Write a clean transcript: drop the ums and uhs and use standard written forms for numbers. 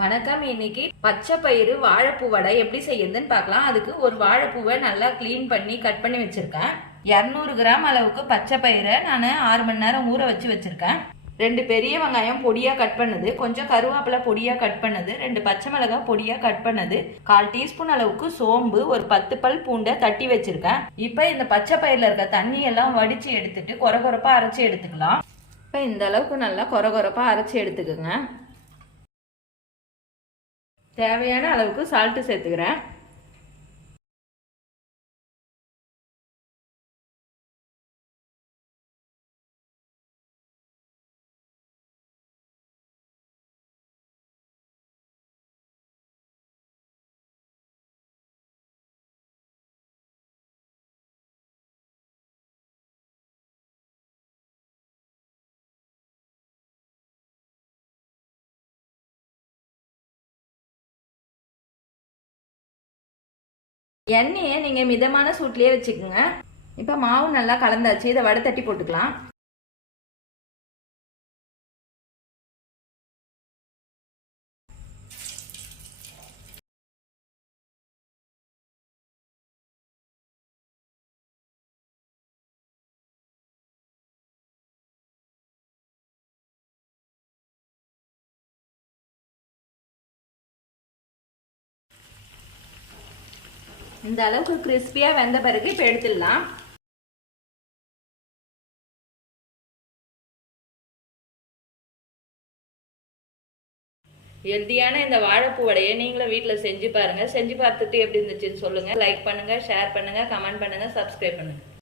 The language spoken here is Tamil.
வணக்கம். இன்னைக்கு பச்சை பயிறு வாழைப்பூ வடை எப்படி செய்யறதுன்னு பார்க்கலாம். அதுக்கு ஒரு வாழைப்பூவை நல்லா க்ளீன் பண்ணி கட் பண்ணி வச்சிருக்கேன். 200 கிராம் அளவுக்கு பச்சை பயிரை நான் 6 மணி நேரம் ஊற வச்சிருக்கேன். 2 பெரிய வெங்காயம் பொடியா கட் பண்ணது, கொஞ்சம் கருவேப்பிலை பொடியா கட் பண்ணது, 2 பச்சை மிளகாய் பொடியா கட் பண்ணது, 1/4 டீஸ்பூன் அளவுக்கு சோம்பு, ஒரு 10 பல் பூண்டை தட்டி வச்சிருக்கேன். இப்போ இந்த பச்சை பயிரில் இருக்க தண்ணி எல்லாம் வடிச்சு எடுத்துட்டு கொரகொரப்பா அரைச்சி எடுத்துக்கலாம். இப்போ இந்த அளவுக்கு நல்லா கொரகொரப்பா அரைச்சி எடுத்துக்கோங்க. தேவையான அளவுக்கு சால்ட்டு சேர்த்துக்கிறேன். எண்ணெயை நீங்கள் மிதமான சூட்லேயே வச்சுக்கோங்க. இப்போ மாவு நல்லா கலந்தாச்சு. இதை வடை தட்டி போட்டுக்கலாம். இந்த அளவுக்கு கிறிஸ்பியா வெந்த பிறகு இப்போ எடுத்துடலாம். ஹெல்தியான இந்த வாழைப்பூ வடையை நீங்களும் வீட்டில் செஞ்சு பாருங்க. செஞ்சு பார்த்துட்டு எப்படி இருந்துச்சுன்னு சொல்லுங்க. லைக் பண்ணுங்க, ஷேர் பண்ணுங்க, கமெண்ட் பண்ணுங்க, சப்ஸ்கிரைப் பண்ணுங்க.